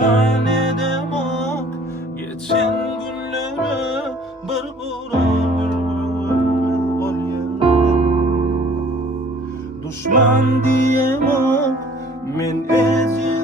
pişman edemek geçen günleri bir bırak ol yerden. Düşman diyemem men ezildim